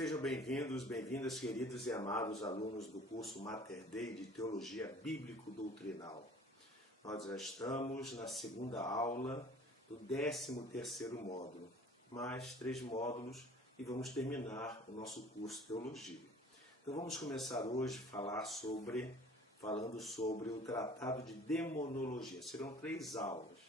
Sejam bem-vindos, bem-vindas, queridos e amados alunos do curso Mater Dei de Teologia Bíblico-Doutrinal. Nós já estamos na segunda aula do 13º módulo, mais 3 módulos e vamos terminar o nosso curso de Teologia. Então vamos começar hoje falando sobre o Tratado de Demonologia. Serão 3 aulas.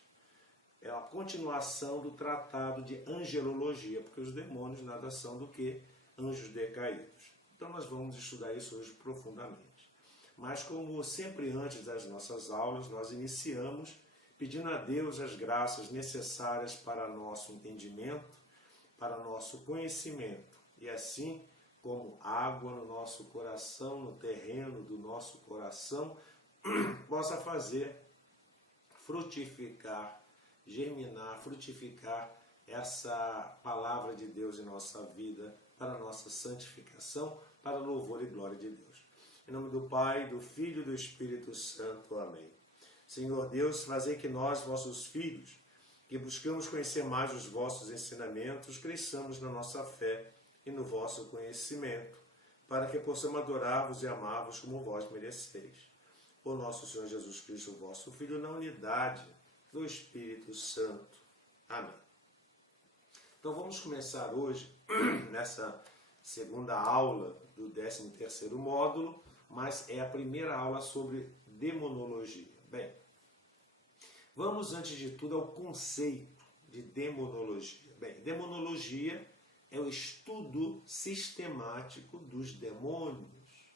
É a continuação do Tratado de Angelologia, porque os demônios nada são do que anjos decaídos. Então nós vamos estudar isso hoje profundamente. Mas como sempre antes das nossas aulas, nós iniciamos pedindo a Deus as graças necessárias para nosso entendimento, para nosso conhecimento. E assim como água no nosso coração, no terreno do nosso coração, possa fazer frutificar, germinar, frutificar essa palavra de Deus em nossa vida, para a nossa santificação, para louvor e glória de Deus. Em nome do Pai, do Filho e do Espírito Santo. Amém. Senhor Deus, fazei que nós, vossos filhos, que buscamos conhecer mais os vossos ensinamentos, cresçamos na nossa fé e no vosso conhecimento, para que possamos adorar-vos e amar-vos como vós mereceis. Por nosso Senhor Jesus Cristo, vosso Filho, na unidade do Espírito Santo. Amém. Então vamos começar hoje, nessa segunda aula do 13º módulo, mas é a primeira aula sobre demonologia. Bem, vamos antes de tudo ao conceito de demonologia. Bem, demonologia é o estudo sistemático dos demônios.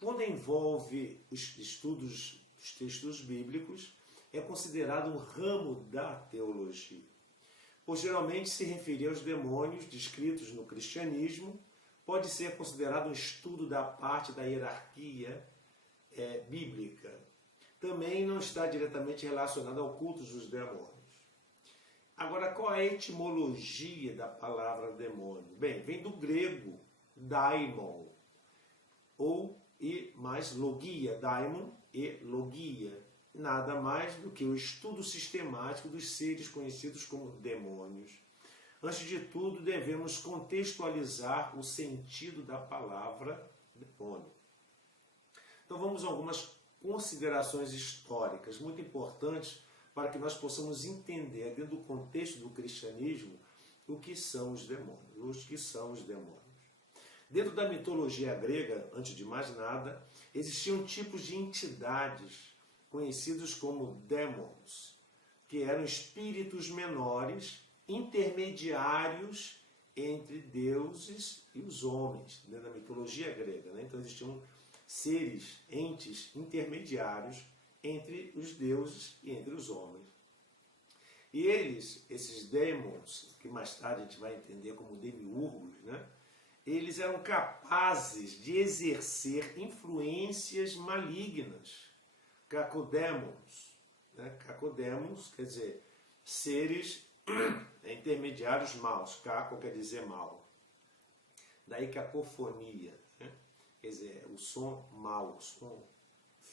Quando envolve os estudos dos textos bíblicos, é considerado um ramo da teologia. Por geralmente se referir aos demônios descritos no cristianismo, pode ser considerado um estudo da parte da hierarquia bíblica. Também não está diretamente relacionado ao culto dos demônios. Agora, qual é a etimologia da palavra demônio? Bem, vem do grego daimon, e mais logia, daimon e logia. Nada mais do que o estudo sistemático dos seres conhecidos como demônios. Antes de tudo, devemos contextualizar o sentido da palavra demônio. Então vamos a algumas considerações históricas muito importantes para que nós possamos entender, dentro do contexto do cristianismo, o que são os demônios. Dentro da mitologia grega, antes de mais nada, existiam tipos de entidades conhecidos como demons, que eram espíritos menores, intermediários entre deuses e os homens, dentro da mitologia grega. Então existiam seres, entes intermediários entre os deuses e entre os homens. E esses demons, que mais tarde a gente vai entender como demiurgos, eles eram capazes de exercer influências malignas. Cacodemons. Cacodemons quer dizer seres intermediários maus. Caco quer dizer mal. Daí cacofonia. Quer dizer, o som mau, o som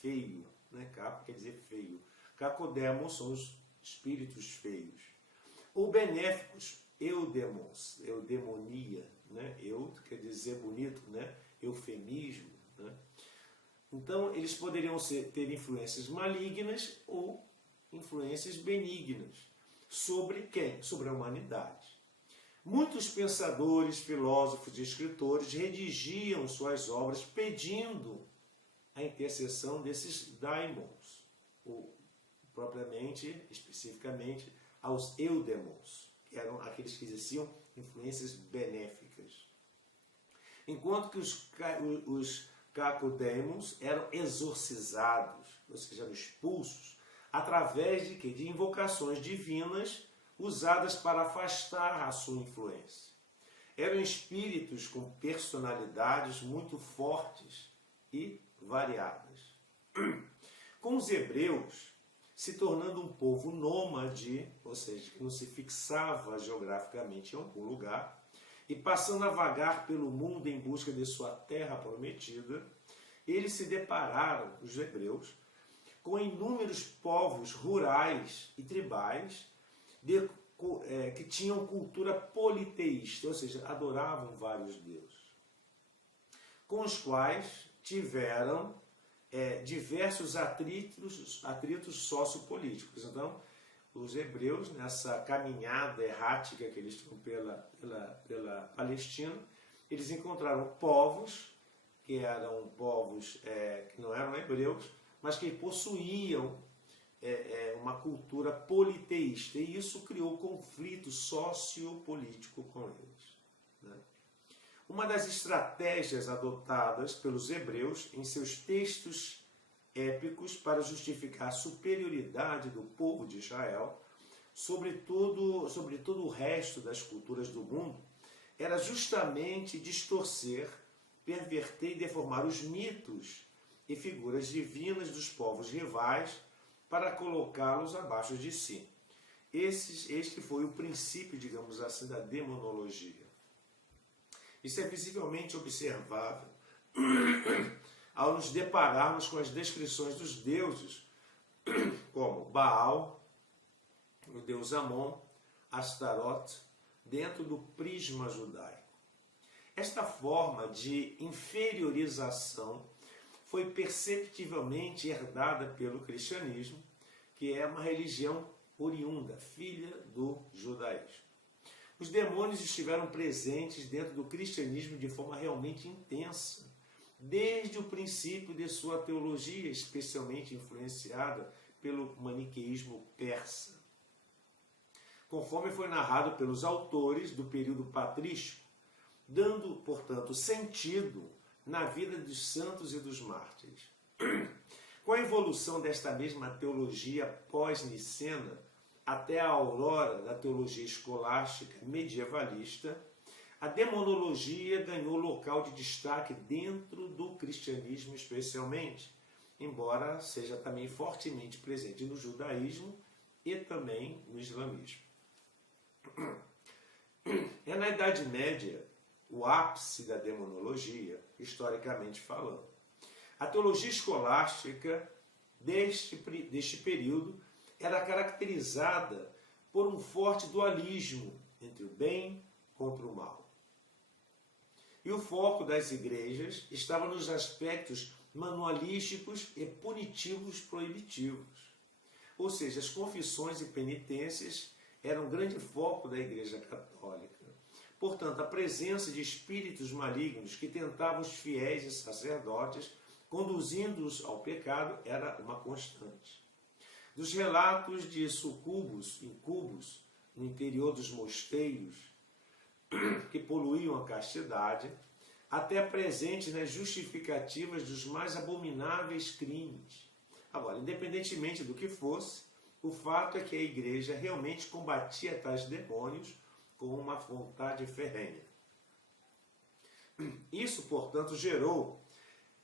feio. Caco quer dizer feio. Cacodemons são os espíritos feios. Ou benéficos, eudemons, eudemonia. Eu quer dizer bonito, eufemismo. Então, eles poderiam ter influências malignas ou influências benignas. Sobre quem? Sobre a humanidade. Muitos pensadores, filósofos e escritores redigiam suas obras pedindo a intercessão desses daimons, ou propriamente, especificamente, aos eudemons, que eram aqueles que exerciam influências benéficas. Enquanto que os cacodemons eram exorcizados, ou seja, eram expulsos, através de quê? De invocações divinas usadas para afastar a sua influência. Eram espíritos com personalidades muito fortes e variadas. Com os hebreus se tornando um povo nômade, ou seja, que não se fixava geograficamente em algum lugar, e passando a vagar pelo mundo em busca de sua terra prometida, eles se depararam, os hebreus, com inúmeros povos rurais e tribais, que tinham cultura politeísta, ou seja, adoravam vários deuses, com os quais tiveram diversos atritos sociopolíticos. Então, os hebreus, nessa caminhada errática que eles tinham pela Palestina, eles encontraram povos que eram povos que não eram hebreus, mas que possuíam uma cultura politeísta, e isso criou conflito sociopolítico com eles, né? Uma das estratégias adotadas pelos hebreus em seus textos épicos para justificar a superioridade do povo de Israel sobre todo o resto das culturas do mundo era justamente distorcer, perverter e deformar os mitos e figuras divinas dos povos rivais para colocá-los abaixo de si. Este foi o princípio, digamos assim, da demonologia. Isso é visivelmente observável ao nos depararmos com as descrições dos deuses, como Baal, o deus Amon, Astaroth, dentro do prisma judaico. Esta forma de inferiorização foi perceptivelmente herdada pelo cristianismo, que é uma religião oriunda, filha do judaísmo. Os demônios estiveram presentes dentro do cristianismo de forma realmente intensa, desde o princípio de sua teologia, especialmente influenciada pelo maniqueísmo persa. Conforme foi narrado pelos autores do período patrístico, dando, portanto, sentido na vida dos santos e dos mártires. Com a evolução desta mesma teologia pós-nicena até a aurora da teologia escolástica medievalista, a demonologia ganhou local de destaque dentro do cristianismo especialmente, embora seja também fortemente presente no judaísmo e também no islamismo. É na Idade Média o ápice da demonologia, historicamente falando. A teologia escolástica deste período era caracterizada por um forte dualismo entre o bem contra o mal. E o foco das igrejas estava nos aspectos manualísticos e punitivos proibitivos. Ou seja, as confissões e penitências eram um grande foco da Igreja Católica. Portanto, a presença de espíritos malignos que tentavam os fiéis e sacerdotes, conduzindo-os ao pecado, era uma constante. Dos relatos de sucubos, incubos, no interior dos mosteiros, que poluíam a castidade, até presentes nas justificativas dos mais abomináveis crimes. Agora, independentemente do que fosse, o fato é que a igreja realmente combatia tais demônios com uma vontade ferrenha. Isso, portanto, gerou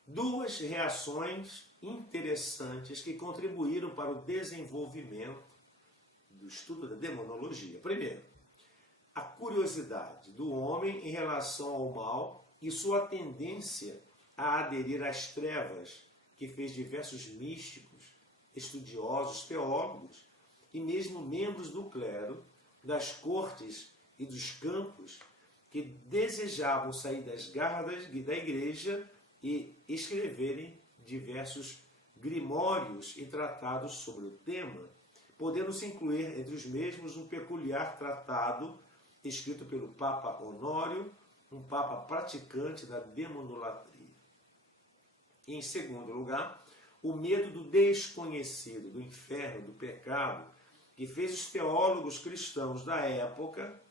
duas reações interessantes que contribuíram para o desenvolvimento do estudo da demonologia. Primeiro, a curiosidade do homem em relação ao mal e sua tendência a aderir às trevas, que fez diversos místicos, estudiosos, teólogos e mesmo membros do clero, das cortes e dos campos, que desejavam sair das garras da igreja e escreverem diversos grimórios e tratados sobre o tema, podendo-se incluir entre os mesmos um peculiar tratado escrito pelo Papa Honório, um papa praticante da demonolatria. E, em segundo lugar, o medo do desconhecido, do inferno, do pecado, que fez os teólogos cristãos da época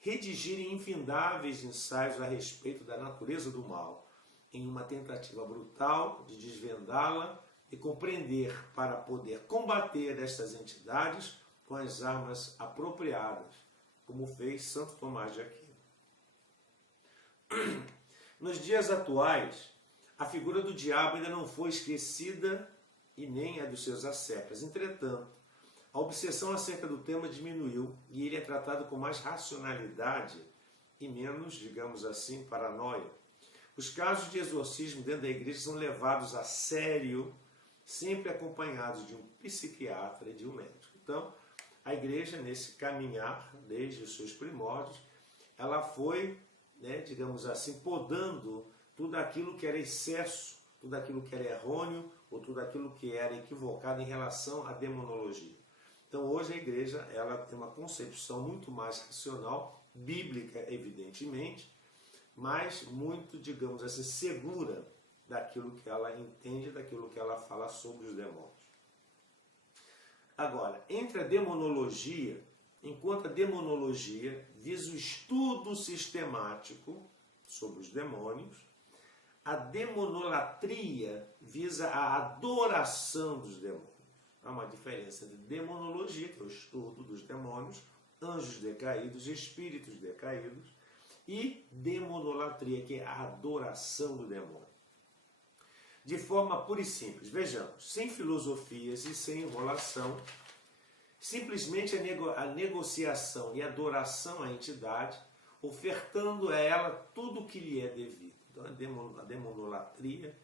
redigirem infindáveis ensaios a respeito da natureza do mal, em uma tentativa brutal de desvendá-la e compreender para poder combater estas entidades com as armas apropriadas, como fez Santo Tomás de Aquino. Nos dias atuais, a figura do diabo ainda não foi esquecida e nem a dos seus ascetas. Entretanto, a obsessão acerca do tema diminuiu e ele é tratado com mais racionalidade e menos, digamos assim, paranoia. Os casos de exorcismo dentro da igreja são levados a sério, sempre acompanhados de um psiquiatra e de um médico. Então, A igreja, nesse caminhar, desde os seus primórdios, ela foi, digamos assim, podando tudo aquilo que era excesso, tudo aquilo que era errôneo, ou tudo aquilo que era equivocado em relação à demonologia. Então hoje a igreja ela tem uma concepção muito mais racional, bíblica evidentemente, mas muito, digamos assim, segura daquilo que ela entende, daquilo que ela fala sobre os demônios. Agora, entre a demonologia, enquanto a demonologia visa o estudo sistemático sobre os demônios, a demonolatria visa a adoração dos demônios. Há uma diferença entre demonologia, que é o estudo dos demônios, anjos decaídos, espíritos decaídos, e demonolatria, que é a adoração do demônio. De forma pura e simples, vejamos, sem filosofias e sem enrolação, simplesmente a negociação e adoração à entidade, ofertando a ela tudo o que lhe é devido. Então a demonolatria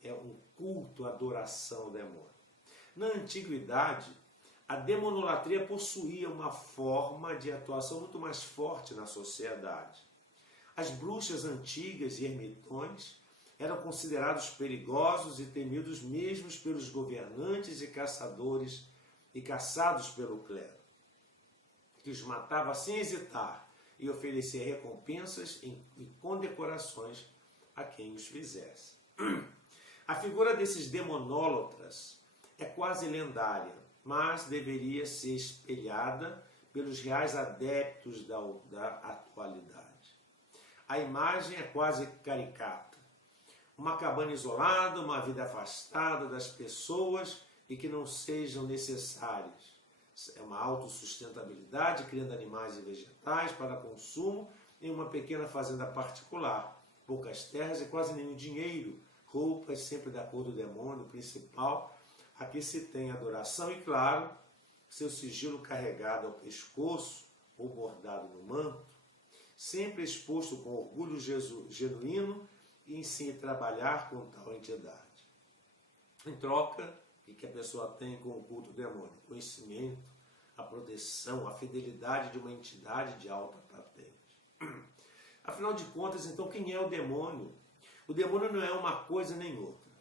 é um culto, adoração ao demônio. Na antiguidade, a demonolatria possuía uma forma de atuação muito mais forte na sociedade. As bruxas antigas e ermitões eram considerados perigosos e temidos mesmo pelos governantes e caçadores e caçados pelo clero, que os matava sem hesitar e oferecia recompensas e condecorações a quem os fizesse. A figura desses demonólatras é quase lendária, mas deveria ser espelhada pelos reais adeptos da atualidade. A imagem é quase caricata. Uma cabana isolada, uma vida afastada das pessoas e que não sejam necessárias. É uma autossustentabilidade, criando animais e vegetais para consumo em uma pequena fazenda particular. Poucas terras e quase nenhum dinheiro. Roupas sempre da cor do demônio principal, a que se tem adoração e, claro, seu sigilo carregado ao pescoço ou bordado no manto, sempre exposto com orgulho genuíno e em si trabalhar com tal entidade. Em troca, o que a pessoa tem com o culto demônio? Conhecimento, a proteção, a fidelidade de uma entidade de alta patente. Afinal de contas, então, quem é o demônio? O demônio não é uma coisa nem outra,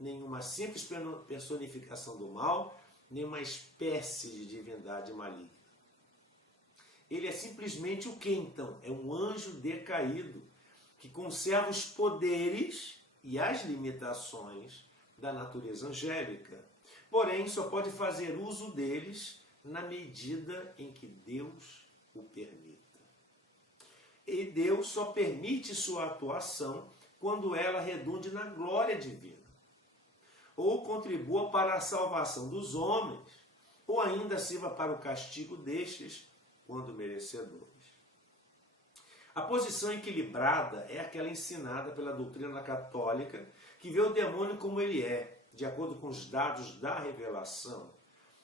nem uma simples personificação do mal, nem uma espécie de divindade maligna. Ele é simplesmente o que então? É um anjo decaído, que conserva os poderes e as limitações da natureza angélica, porém só pode fazer uso deles na medida em que Deus o permita. E Deus só permite sua atuação quando ela redunde na glória divina, ou contribua para a salvação dos homens, ou ainda sirva para o castigo destes, quando merecedores. A posição equilibrada é aquela ensinada pela doutrina católica, que vê o demônio como ele é, de acordo com os dados da revelação,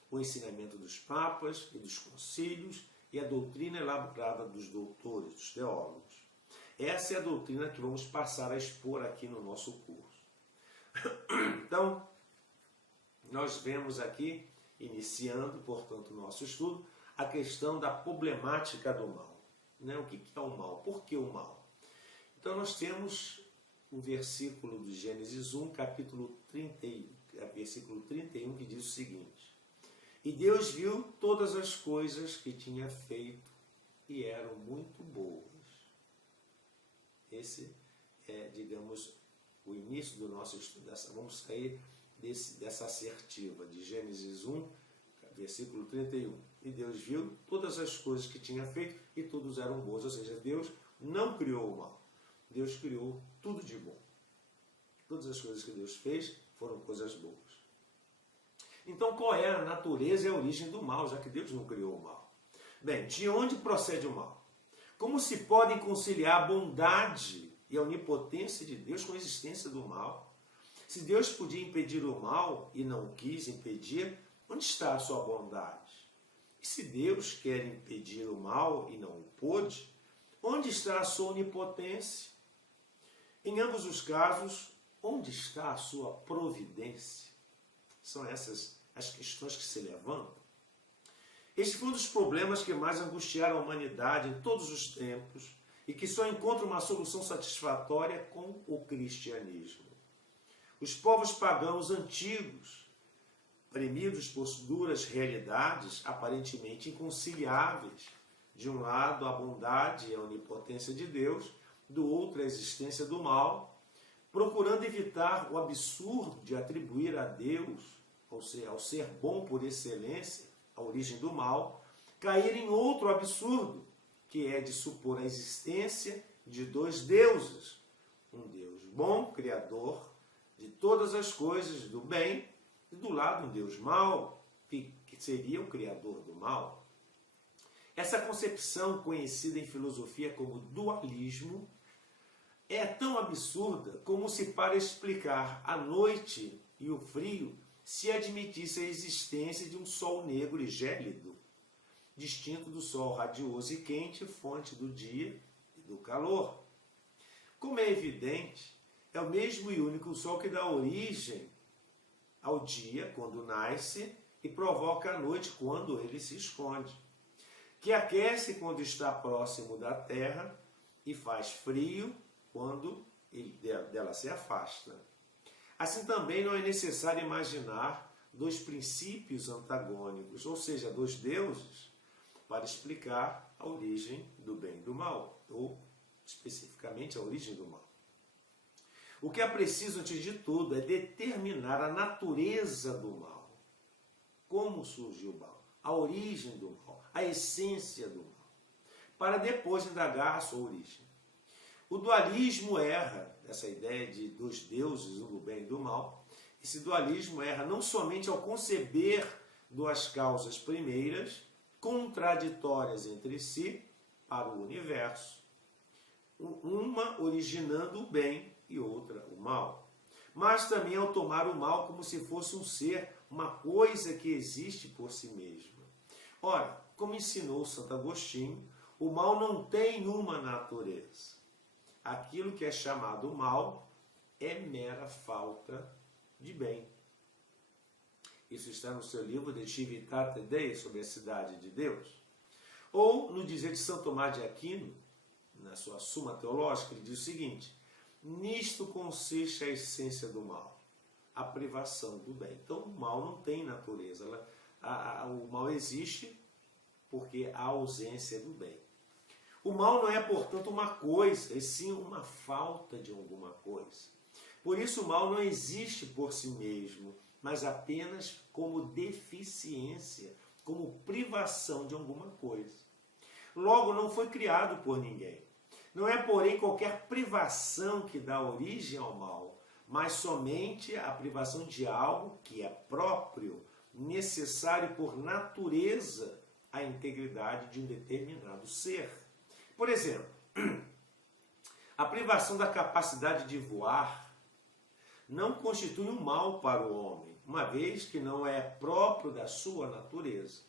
o ensinamento dos papas e dos concílios e a doutrina elaborada dos doutores, dos teólogos. Essa é a doutrina que vamos passar a expor aqui no nosso curso. Então, nós vemos aqui, iniciando, portanto, o nosso estudo, a questão da problemática do mal. O que é o mal? Por que o mal? Então, nós temos o versículo de Gênesis 1, capítulo 31, versículo 31, que diz o seguinte: E Deus viu todas as coisas que tinha feito e eram muito boas. Esse é, digamos, o início do nosso estudo. Vamos sair dessa assertiva de Gênesis 1, versículo 31. E Deus viu todas as coisas que tinha feito e todos eram boas. Ou seja, Deus não criou o mal. Deus criou tudo de bom. Todas as coisas que Deus fez foram coisas boas. Então, qual é a natureza e a origem do mal, já que Deus não criou o mal? Bem, de onde procede o mal? Como se podem conciliar a bondade e a onipotência de Deus com a existência do mal? Se Deus podia impedir o mal e não quis impedir, onde está a sua bondade? E se Deus quer impedir o mal e não o pôde, onde está a sua onipotência? Em ambos os casos, onde está a sua providência? São essas as questões que se levantam. Este foi um dos problemas que mais angustiaram a humanidade em todos os tempos e que só encontra uma solução satisfatória com o cristianismo. Os povos pagãos antigos, premidos por duras realidades aparentemente inconciliáveis, de um lado a bondade e a onipotência de Deus, do outro a existência do mal, procurando evitar o absurdo de atribuir a Deus, ou seja, ao ser bom por excelência, a origem do mal, cair em outro absurdo, que é de supor a existência de dois deuses, um Deus bom, criador de todas as coisas do bem, e do lado um Deus mau, que seria o criador do mal. Essa concepção, conhecida em filosofia como dualismo, é tão absurda como se para explicar a noite e o frio se admitisse a existência de um sol negro e gélido, distinto do sol radioso e quente, fonte do dia e do calor. Como é evidente, é o mesmo e único sol que dá origem ao dia quando nasce e provoca a noite quando ele se esconde, que aquece quando está próximo da terra e faz frio quando dela se afasta. Assim também não é necessário imaginar dois princípios antagônicos, ou seja, dois deuses, para explicar a origem do bem e do mal, ou especificamente a origem do mal. O que é preciso, antes de tudo, é determinar a natureza do mal. Como surgiu o mal, a origem do mal, a essência do mal, para depois indagar a sua origem. O dualismo erra, essa ideia de dois deuses, o do bem e do mal, esse dualismo erra não somente ao conceber duas causas primeiras, contraditórias entre si, para o universo, uma originando o bem e outra o mal, mas também ao tomar o mal como se fosse um ser, uma coisa que existe por si mesma. Ora, como ensinou Santo Agostinho, o mal não tem uma natureza. Aquilo que é chamado mal é mera falta de bem. Isso está no seu livro De Civitate Dei, sobre a cidade de Deus. Ou no dizer de São Tomás de Aquino, na sua Suma Teológica, ele diz o seguinte: nisto consiste a essência do mal, a privação do bem. Então o mal não tem natureza, o mal existe porque há ausência do bem. O mal não é, portanto, uma coisa, e sim uma falta de alguma coisa. Por isso o mal não existe por si mesmo, mas apenas como deficiência, como privação de alguma coisa. Logo, não foi criado por ninguém. Não é, porém, qualquer privação que dá origem ao mal, mas somente a privação de algo que é próprio, necessário por natureza à integridade de um determinado ser. Por exemplo, a privação da capacidade de voar não constitui um mal para o homem, uma vez que não é próprio da sua natureza.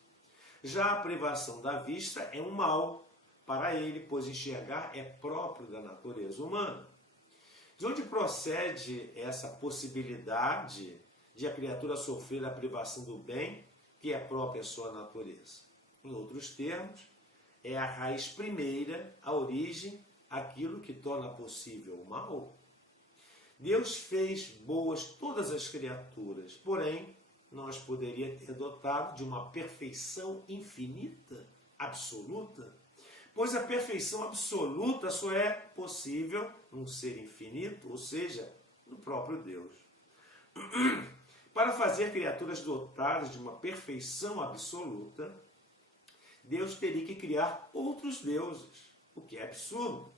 Já a privação da vista é um mal para ele, pois enxergar é próprio da natureza humana. De onde procede essa possibilidade de a criatura sofrer a privação do bem que é própria à sua natureza? Em outros termos, é a raiz primeira, a origem, aquilo que torna possível o mal. Deus fez boas todas as criaturas, porém, nós poderíamos ter dotado de uma perfeição infinita, absoluta, pois a perfeição absoluta só é possível num ser infinito, ou seja, no próprio Deus. Para fazer criaturas dotadas de uma perfeição absoluta, Deus teria que criar outros deuses, o que é absurdo.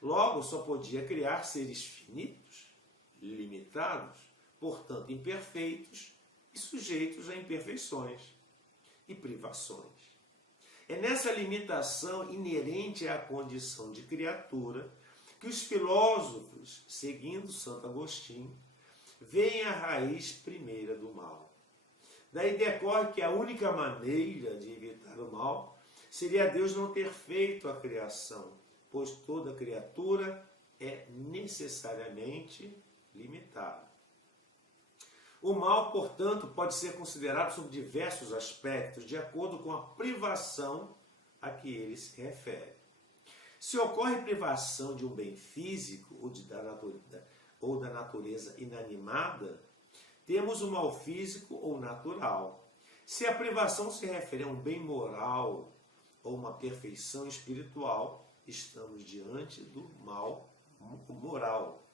Logo, só podia criar seres finitos, limitados, portanto imperfeitos e sujeitos a imperfeições e privações. É nessa limitação inerente à condição de criatura que os filósofos, seguindo Santo Agostinho, veem a raiz primeira do mal. Daí decorre que a única maneira de evitar o mal seria Deus não ter feito a criação, pois toda criatura é necessariamente limitada. O mal, portanto, pode ser considerado sob diversos aspectos, de acordo com a privação a que ele se refere. Se ocorre privação de um bem físico ou da natureza inanimada, temos o mal físico ou natural. Se a privação se refere a um bem moral ou uma perfeição espiritual, estamos diante do mal moral.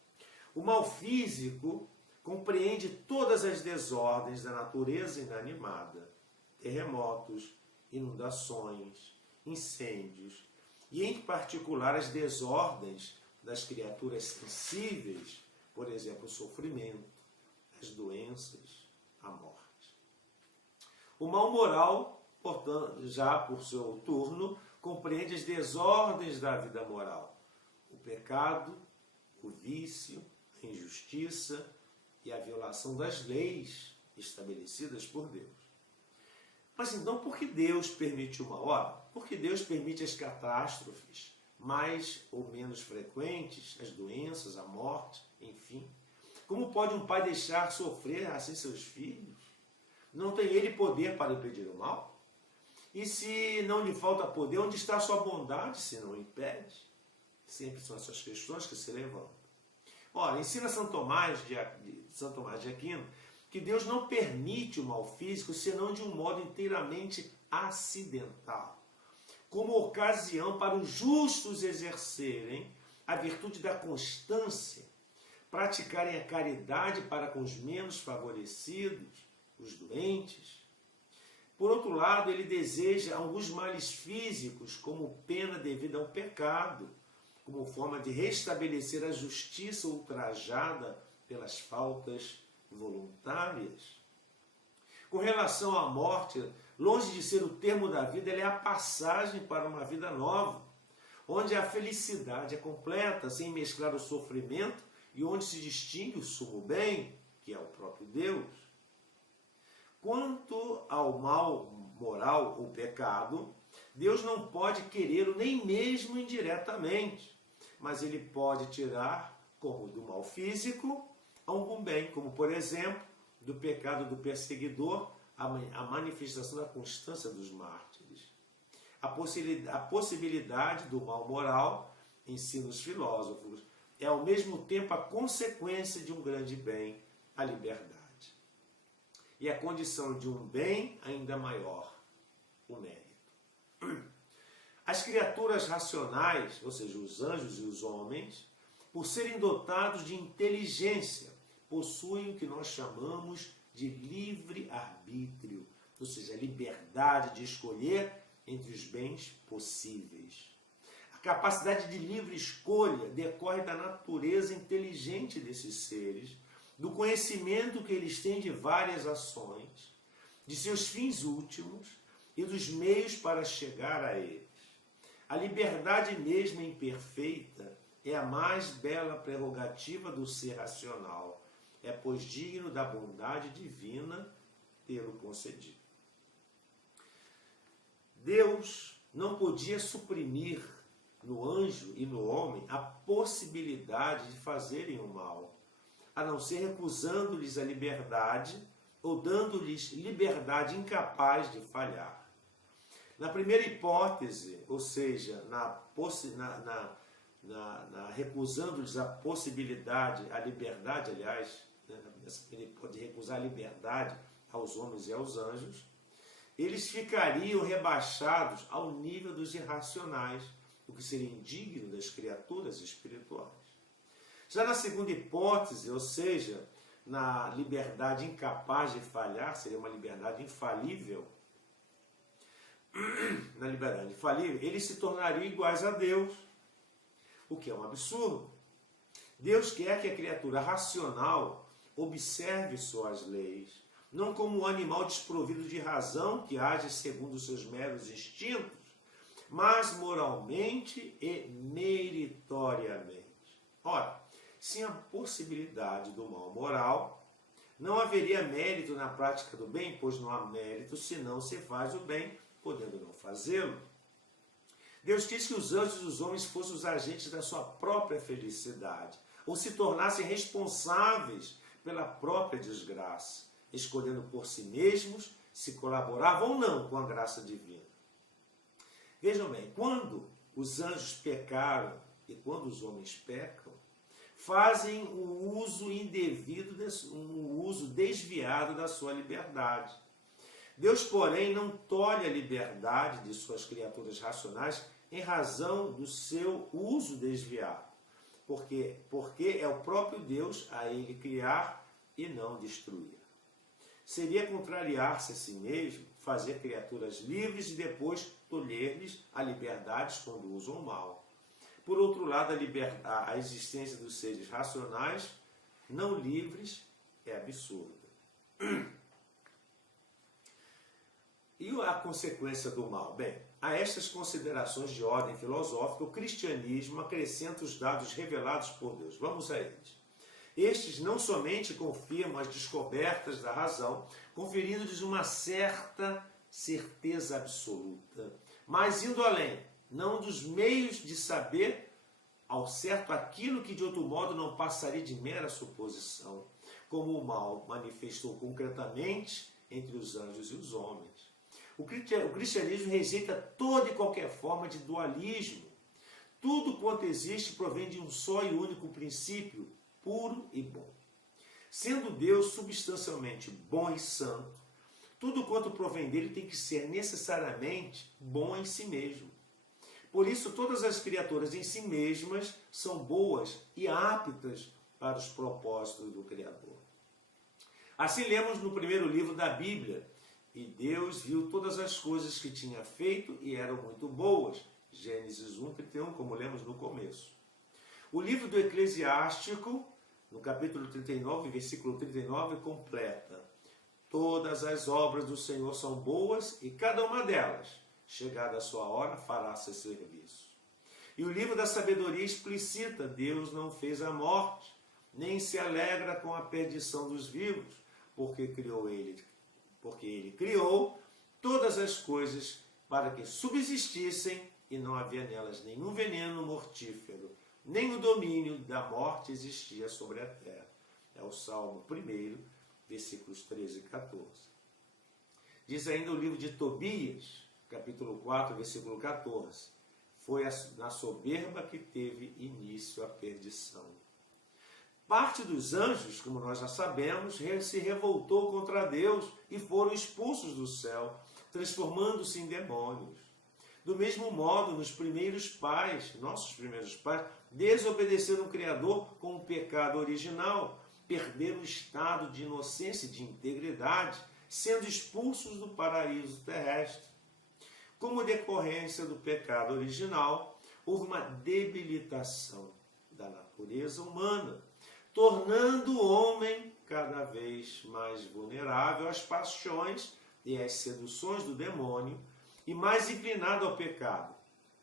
O mal físico compreende todas as desordens da natureza inanimada, terremotos, inundações, incêndios, e em particular as desordens das criaturas sensíveis, por exemplo, o sofrimento, as doenças, a morte. O mal moral, portanto, já por seu turno, compreende as desordens da vida moral, o pecado, o vício, a injustiça e a violação das leis estabelecidas por Deus. Mas então, por que Deus permite o mal? Ora, porque Deus permite as catástrofes mais ou menos frequentes, as doenças, a morte, enfim. Como pode um pai deixar sofrer assim seus filhos? Não tem ele poder para impedir o mal? E se não lhe falta poder, onde está a sua bondade se não impede? Sempre são essas questões que se levantam. Ora, ensina São Tomás de Aquino que Deus não permite o mal físico senão de um modo inteiramente acidental, como ocasião para os justos exercerem a virtude da constância, praticarem a caridade para com os menos favorecidos, os doentes. Por outro lado, ele deseja alguns males físicos como pena devida ao pecado, como forma de restabelecer a justiça ultrajada pelas faltas voluntárias. Com relação à morte, longe de ser o termo da vida, ela é a passagem para uma vida nova, onde a felicidade é completa, sem mesclar o sofrimento, e onde se distingue o sumo bem, que é o próprio Deus. Quanto ao mal moral ou pecado, Deus não pode querê-lo nem mesmo indiretamente, mas ele pode tirar, como do mal físico, algum bem, como por exemplo, do pecado do perseguidor, a manifestação da constância dos mártires. A possibilidade do mal moral, ensinam os filósofos, é ao mesmo tempo a consequência de um grande bem, a liberdade. E a condição de um bem ainda maior, o mérito. As criaturas racionais, ou seja, os anjos e os homens, por serem dotados de inteligência, possuem o que nós chamamos de livre-arbítrio, ou seja, a liberdade de escolher entre os bens possíveis. A capacidade de livre escolha decorre da natureza inteligente desses seres, do conhecimento que eles têm de várias ações, de seus fins últimos e dos meios para chegar a eles. A liberdade mesmo imperfeita é a mais bela prerrogativa do ser racional, é pois digno da bondade divina tê-lo concedido. Deus não podia suprimir no anjo e no homem a possibilidade de fazerem o mal, a não ser recusando-lhes a liberdade ou dando-lhes liberdade incapaz de falhar. Na primeira hipótese, ou seja, recusando-lhes a possibilidade, a liberdade, aliás, ele pode recusar a liberdade aos homens e aos anjos, eles ficariam rebaixados ao nível dos irracionais, o que seria indigno das criaturas espirituais. Já na segunda hipótese, ou seja, na liberdade incapaz de falhar, seria uma liberdade infalível, na liberdade infalível, eles se tornariam iguais a Deus, o que é um absurdo. Deus quer que a criatura racional observe suas leis, não como um animal desprovido de razão que age segundo os seus meros instintos, mas moralmente e meritoriamente. Ora, sem a possibilidade do mal moral, não haveria mérito na prática do bem, pois não há mérito se não se faz o bem, podendo não fazê-lo. Deus quis que os anjos e os homens fossem os agentes da sua própria felicidade, ou se tornassem responsáveis pela própria desgraça, escolhendo por si mesmos se colaboravam ou não com a graça divina. Vejam bem, quando os anjos pecaram e quando os homens pecam, fazem um uso indevido, um uso desviado da sua liberdade. Deus, porém, não tolhe a liberdade de suas criaturas racionais em razão do seu uso desviado. Porque é o próprio Deus a ele criar e não destruir. Seria contrariar-se a si mesmo, fazer criaturas livres e depois tolher-lhes a liberdade quando usam mal. Por outro lado, a existência dos seres racionais não livres é absurda. E a consequência do mal? Bem, a estas considerações de ordem filosófica, o cristianismo acrescenta os dados revelados por Deus. Vamos a eles. Estes não somente confirmam as descobertas da razão, conferindo-lhes uma certa certeza absoluta, mas indo além, não dos meios de saber ao certo aquilo que de outro modo não passaria de mera suposição, como o mal manifestou concretamente entre os anjos e os homens. O cristianismo rejeita toda e qualquer forma de dualismo. Tudo quanto existe provém de um só e único princípio, puro e bom. Sendo Deus substancialmente bom e santo, tudo quanto provém dele tem que ser necessariamente bom em si mesmo. Por isso, todas as criaturas em si mesmas são boas e aptas para os propósitos do Criador. Assim lemos no primeiro livro da Bíblia: e Deus viu todas as coisas que tinha feito e eram muito boas. Gênesis 1:31, como lemos no começo. O livro do Eclesiástico, no capítulo 39, versículo 39, completa: todas as obras do Senhor são boas e cada uma delas, chegada a sua hora, fará seu serviço. E o livro da sabedoria explicita: Deus não fez a morte, nem se alegra com a perdição dos vivos, porque ele criou todas as coisas para que subsistissem e não havia nelas nenhum veneno mortífero, nem o domínio da morte existia sobre a terra. É o Salmo 1, versículos 13 e 14. Diz ainda o livro de Tobias, capítulo 4, versículo 14. Foi na soberba que teve início a perdição. Parte dos anjos, como nós já sabemos, se revoltou contra Deus e foram expulsos do céu, transformando-se em demônios. Do mesmo modo, nossos primeiros pais, desobedeceram o Criador com o pecado original, perderam o estado de inocência e de integridade, sendo expulsos do paraíso terrestre. Como decorrência do pecado original, houve uma debilitação da natureza humana, tornando o homem cada vez mais vulnerável às paixões e às seduções do demônio e mais inclinado ao pecado.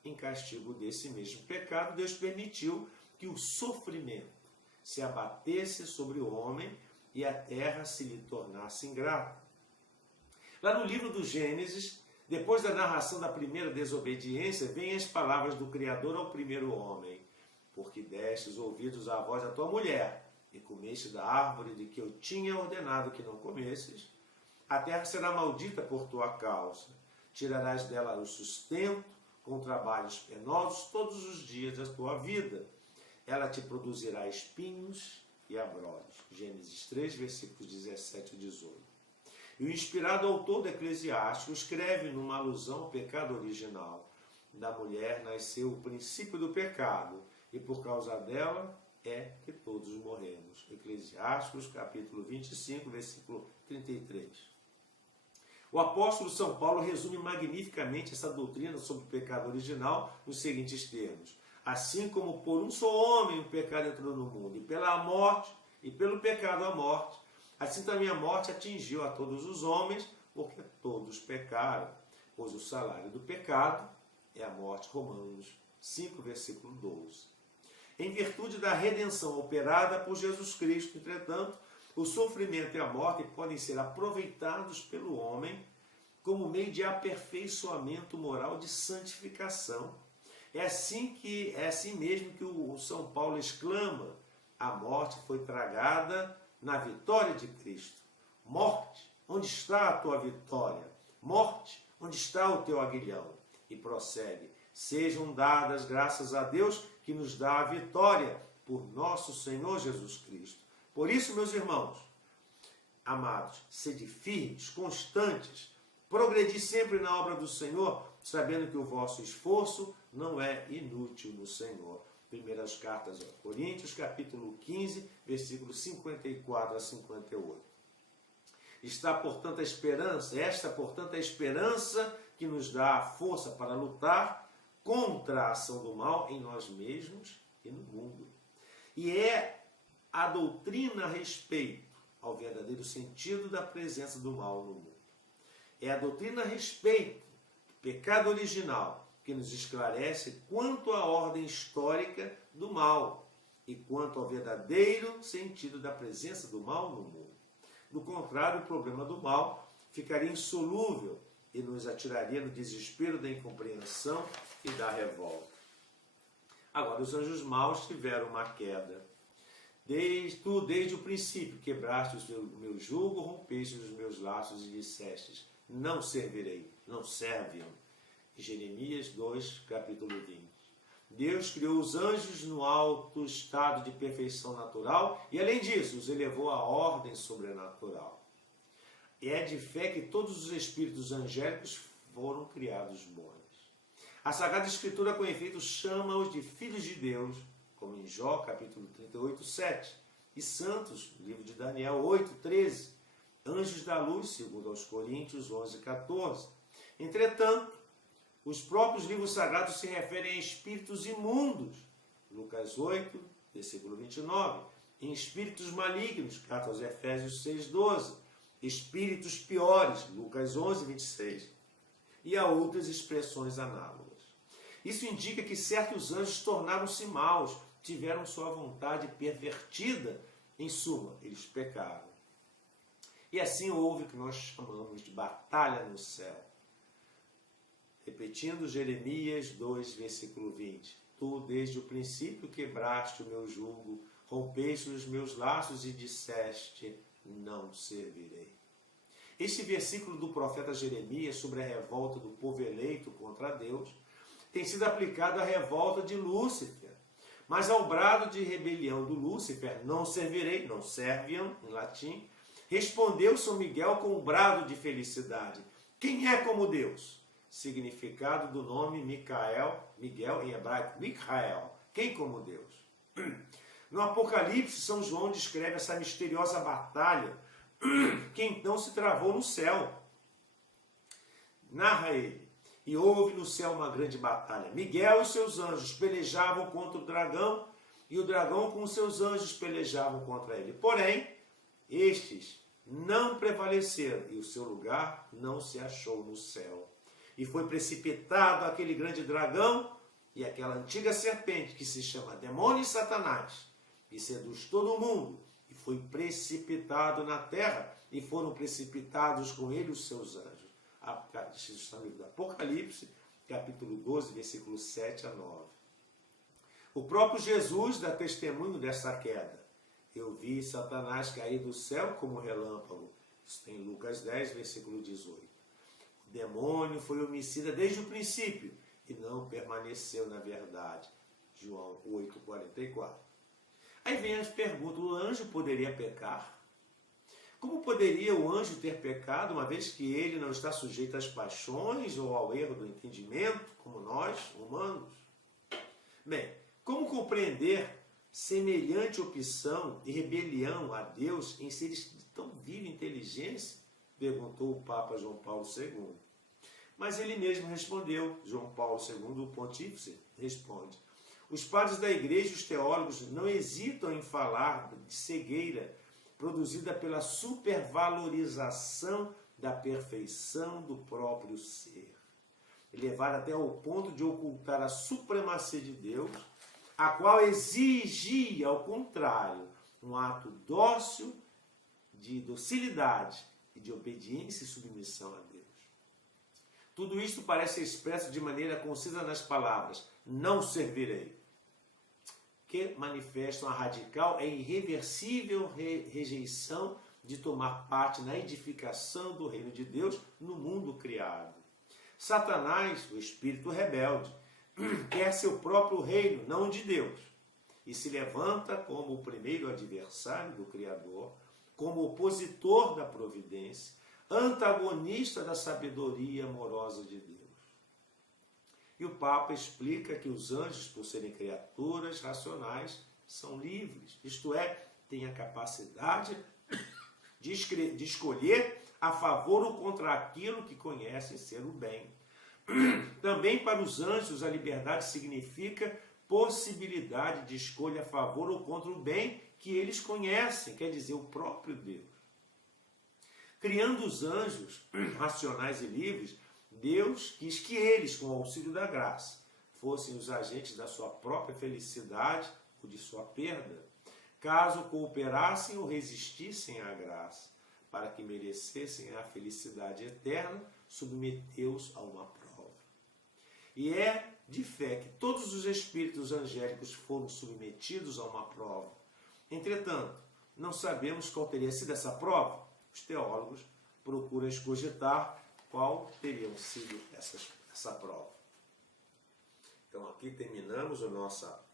Em castigo desse mesmo pecado, Deus permitiu que o sofrimento se abatesse sobre o homem e a terra se lhe tornasse ingrata. Lá no livro do Gênesis, depois da narração da primeira desobediência, vêm as palavras do Criador ao primeiro homem: porque destes ouvidos à voz da tua mulher, e comeste da árvore de que eu tinha ordenado que não comesses, a terra será maldita por tua causa. Tirarás dela o sustento, com trabalhos penosos, todos os dias da tua vida. Ela te produzirá espinhos e abrolhos. Gênesis 3, versículos 17 e 18. E o inspirado autor do Eclesiástico escreve numa alusão ao pecado original: da mulher nasceu o princípio do pecado, e por causa dela é que todos morremos. Eclesiásticos, capítulo 25, versículo 33. O apóstolo São Paulo resume magnificamente essa doutrina sobre o pecado original nos seguintes termos: assim como por um só homem o pecado entrou no mundo, e pela morte, e pelo pecado a morte, assim também a morte atingiu a todos os homens, porque todos pecaram, pois o salário do pecado é a morte. Romanos 5, versículo 12. Em virtude da redenção operada por Jesus Cristo, entretanto, o sofrimento e a morte podem ser aproveitados pelo homem como meio de aperfeiçoamento moral, de santificação. É assim mesmo que o São Paulo exclama: a morte foi tragada na vitória de Cristo. Morte, onde está a tua vitória? Morte, onde está o teu aguilhão? E prossegue: sejam dadas graças a Deus que nos dá a vitória por nosso Senhor Jesus Cristo. Por isso, meus irmãos, amados, sede firmes, constantes, progredi sempre na obra do Senhor, sabendo que o vosso esforço não é inútil no Senhor. Primeiras cartas aos Coríntios, capítulo 15, versículos 54 a 58. Está, portanto, a esperança, portanto, a esperança que nos dá a força para lutar contra a ação do mal em nós mesmos e no mundo. E é a doutrina a respeito ao verdadeiro sentido da presença do mal no mundo. É a doutrina a respeito do pecado original que nos esclarece quanto à ordem histórica do mal e quanto ao verdadeiro sentido da presença do mal no mundo. Do contrário, o problema do mal ficaria insolúvel e nos atiraria no desespero da incompreensão e da revolta. Agora, os anjos maus tiveram uma queda. Desde o princípio quebraste o meu jugo, rompeste os meus laços e dissestes: não servirei, não serve-am. Jeremias 2, capítulo 20. Deus criou os anjos no alto estado de perfeição natural e, além disso, os elevou à ordem sobrenatural. E é de fé que todos os espíritos angélicos foram criados bons. A Sagrada Escritura, com efeito, chama-os de filhos de Deus, como em Jó, capítulo 38, 7, e santos, livro de Daniel 8, 13, anjos da luz, segundo aos Coríntios 11, 14. Entretanto, os próprios livros sagrados se referem a espíritos imundos, Lucas 8, versículo 29, em espíritos malignos, carta aos Efésios 6, 12, espíritos piores, Lucas 11, 26, e a outras expressões análogas. Isso indica que certos anjos tornaram-se maus, tiveram sua vontade pervertida, em suma, eles pecaram. E assim houve o que nós chamamos de batalha no céu. Repetindo Jeremias 2, versículo 20. Tu, desde o princípio, quebraste o meu jugo, rompeste os meus laços e disseste: não servirei. Este versículo do profeta Jeremias sobre a revolta do povo eleito contra Deus tem sido aplicado à revolta de Lúcifer. Mas ao brado de rebelião do Lúcifer, não servirei, não serviam, em latim, respondeu São Miguel com um brado de felicidade: quem é como Deus? Significado do nome Miguel em hebraico, Micael, quem como Deus? No Apocalipse, São João descreve essa misteriosa batalha que então se travou no céu. Narra ele: e houve no céu uma grande batalha. Miguel e seus anjos pelejavam contra o dragão, e o dragão com os seus anjos pelejavam contra ele. Porém, estes não prevaleceram, e o seu lugar não se achou no céu. E foi precipitado aquele grande dragão e aquela antiga serpente que se chama Demônio e Satanás, e seduz todo o mundo, e foi precipitado na terra, e foram precipitados com ele os seus anjos. Isso está no livro do Apocalipse, capítulo 12, versículos 7 a 9. O próprio Jesus dá testemunho dessa queda. Eu vi Satanás cair do céu como relâmpago. Isso tem Lucas 10, versículo 18. O demônio foi homicida desde o princípio e não permaneceu na verdade. João 8, 44. Aí vem as perguntas: o anjo poderia pecar? Como poderia o anjo ter pecado, uma vez que ele não está sujeito às paixões ou ao erro do entendimento, como nós, humanos? Bem, como compreender semelhante opção e rebelião a Deus em seres de tão viva inteligência? Perguntou o Papa João Paulo II. Mas ele mesmo respondeu. João Paulo II, o pontífice, responde: os padres da igreja e os teólogos não hesitam em falar de cegueira produzida pela supervalorização da perfeição do próprio ser, levar até ao ponto de ocultar a supremacia de Deus, a qual exigia, ao contrário, um ato dócil de docilidade e de obediência e submissão a Deus. Tudo isto parece expresso de maneira concisa nas palavras: não servirei. que manifestam a radical e irreversível rejeição de tomar parte na edificação do reino de Deus no mundo criado. Satanás, o espírito rebelde, quer seu próprio reino, não o de Deus, e se levanta como o primeiro adversário do Criador, como opositor da providência, antagonista da sabedoria amorosa de Deus. E o Papa explica que os anjos, por serem criaturas racionais, são livres, isto é, têm a capacidade de escolher a favor ou contra aquilo que conhecem ser o bem. Também para os anjos a liberdade significa possibilidade de escolha a favor ou contra o bem que eles conhecem, quer dizer, o próprio Deus. Criando os anjos racionais e livres, Deus quis que eles, com o auxílio da graça, fossem os agentes da sua própria felicidade ou de sua perda, caso cooperassem ou resistissem à graça, para que merecessem a felicidade eterna, submeteu-os a uma prova. E é de fé que todos os espíritos angélicos foram submetidos a uma prova. Entretanto, não sabemos qual teria sido essa prova. Os teólogos procuram escogitar qual teria sido essa prova. Então aqui terminamos a nossa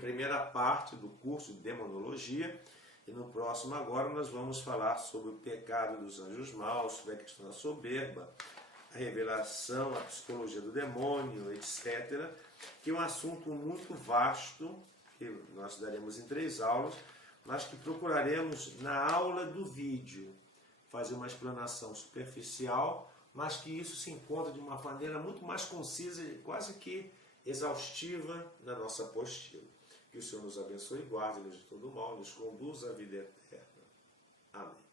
primeira parte do curso de demonologia e no próximo agora nós vamos falar sobre o pecado dos anjos maus, sobre a questão da soberba, a revelação, a psicologia do demônio, etc., que é um assunto muito vasto, que nós daremos em 3 aulas, mas que procuraremos na aula do vídeo fazer uma explanação superficial, mas que isso se encontra de uma maneira muito mais concisa e quase que exaustiva na nossa apostila. Que o Senhor nos abençoe e guarde-nos de todo mal, nos conduza à vida eterna. Amém.